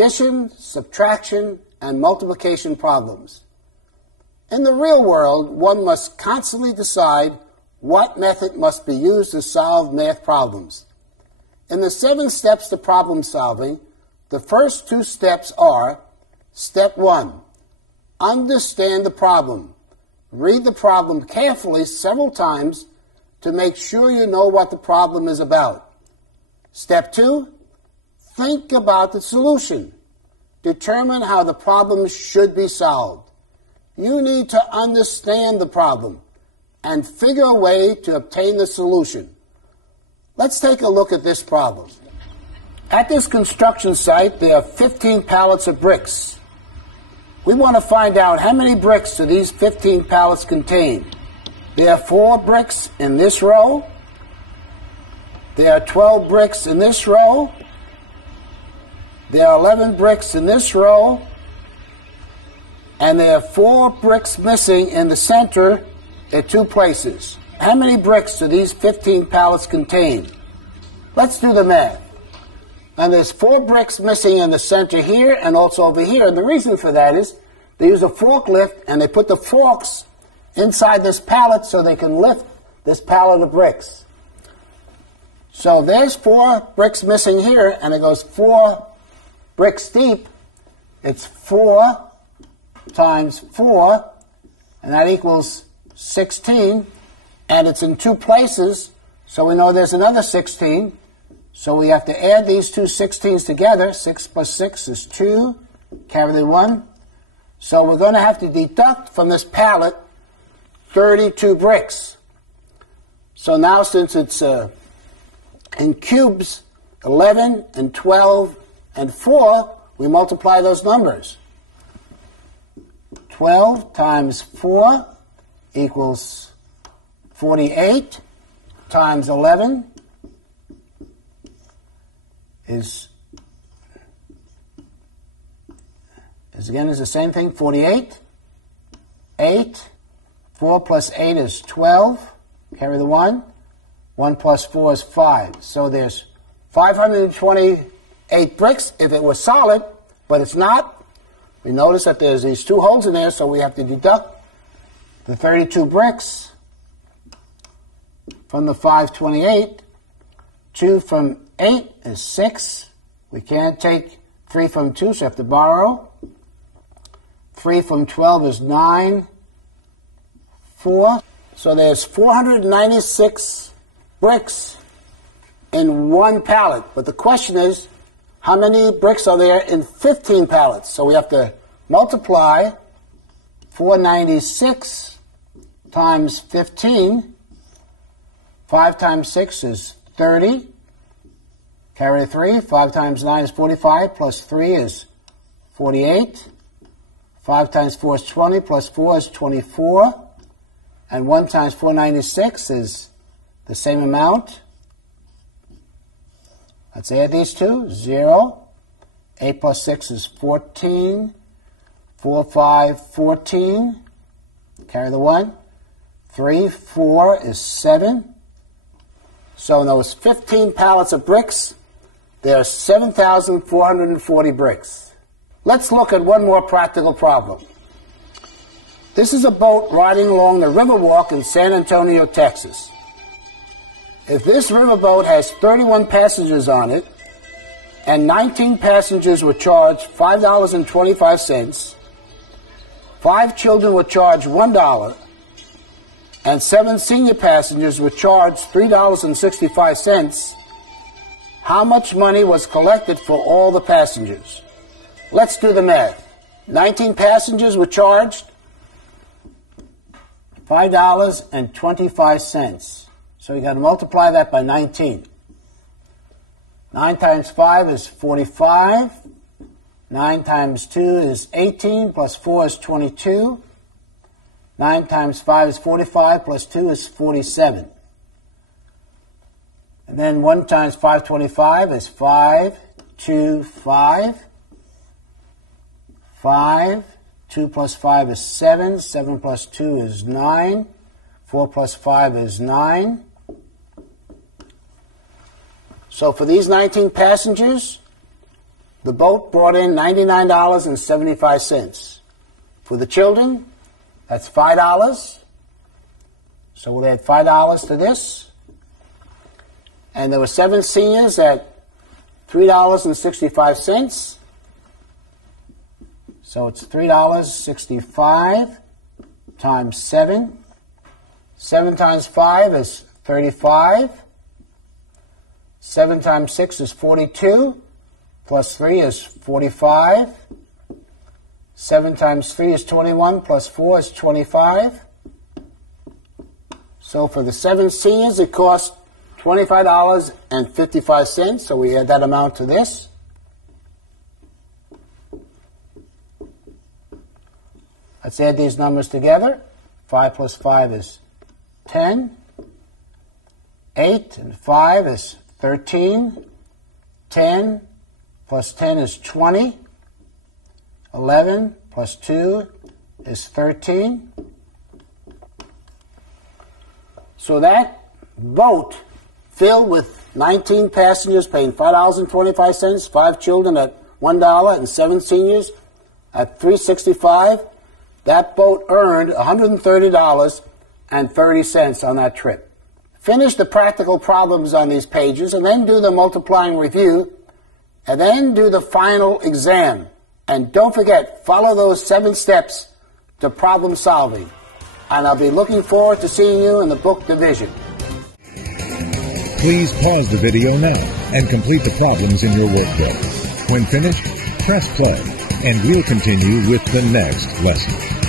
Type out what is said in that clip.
addition, subtraction, and multiplication problems. In the real world, one must constantly decide what method must be used to solve math problems. In the 7 steps to problem solving, the first 2 steps are: Step 1, understand the problem. Read the problem carefully several times to make sure you know what the problem is about. Step 2, think about the solution. Determine how the problem should be solved. You need to understand the problem and figure a way to obtain the solution. Let's take a look at this problem. At this construction site, there are 15 pallets of bricks. We want to find out how many bricks do these 15 pallets contain. There are 4 bricks in this row. There are 12 bricks in this row. There are 11 bricks in this row. And there are 4 bricks missing in the center at 2 places. How many bricks do these 15 pallets contain? Let's do the math. And there's 4 bricks missing in the center here and also over here. And the reason for that is they use a forklift and they put the forks inside this pallet so they can lift this pallet of bricks. So there's 4 bricks missing here, and it goes 4 bricks deep. It's 4 times 4, and that equals 16. And it's in 2 places, so we know there's another 16. So we have to add these 2 16s together. 6 plus 6 is 2. Carry the 1. So we're going to have to deduct from this pallet 32 bricks. So now, since it's in cubes, 11 and 12 and 4, we multiply those numbers. 12 times 4 equals 48 times 11 is the same thing, 48. 8. 4 plus 8 is 12. Carry the 1. 1 plus 4 is 5. So there's 528 bricks if it was solid, but it's not. We notice that there's these 2 holes in there, so we have to deduct the 32 bricks from the 528. 2 from 8 is 6. We can't take 3 from 2, so we have to borrow. 3 from 12 is 9. 4. So there's 496 bricks in 1 pallet. But the question is, how many bricks are there in 15 pallets? So we have to multiply 496 times 15. 5 times 6 is 30. Carry 3. 5 times 9 is 45. Plus 3 is 48. 5 times 4 is 20. Plus 4 is 24. And 1 times 496 is the same amount. Let's add these 2. 0. 8 plus 6 is 14. 4, 5, 14. Carry the 1. 3, 4 is 7. So in those 15 pallets of bricks, there are 7,440 bricks. Let's look at one more practical problem. This is a boat riding along the Riverwalk in San Antonio, Texas. If this riverboat has 31 passengers on it, and 19 passengers were charged $5.25, 5 children were charged $1, and 7 senior passengers were charged $3.65, how much money was collected for all the passengers? Let's do the math. 19 passengers were charged $5.25. So you got to multiply that by 19. 9 times 5 is 45. 9 times 2 is 18, plus 4 is 22. 9 times 5 is 45, plus 2 is 47. And then 1 times 525 is 5, 2, 5. 5. 2 plus 5 is 7. 7 plus 2 is 9. 4 plus 5 is 9. So for these 19 passengers, the boat brought in $99.75. For the children, that's $5. So we'll add $5 to this. And there were 7 seniors at $3.65. So it's $3.65 times 7. 7 times 5 is 35. 7 times 6 is 42. Plus 3 is 45. 7 times 3 is 21. Plus 4 is 25. So for the 7 seniors, it cost $25.55. So we add that amount to this. Let's add these numbers together. 5 plus 5 is 10. 8 and 5 is 13. 10 plus 10 is 20. 11 plus 2 is 13. So that boat filled with 19 passengers paying $5.25, 5 children at $1, and 7 seniors at $3.65. That boat earned $130.30 on that trip. Finish the practical problems on these pages, and then do the multiplying review, and then do the final exam. And don't forget, follow those 7 steps to problem solving. And I'll be looking forward to seeing you in the book division. Please pause the video now and complete the problems in your workbook. When finished, press play, and we'll continue with the next lesson.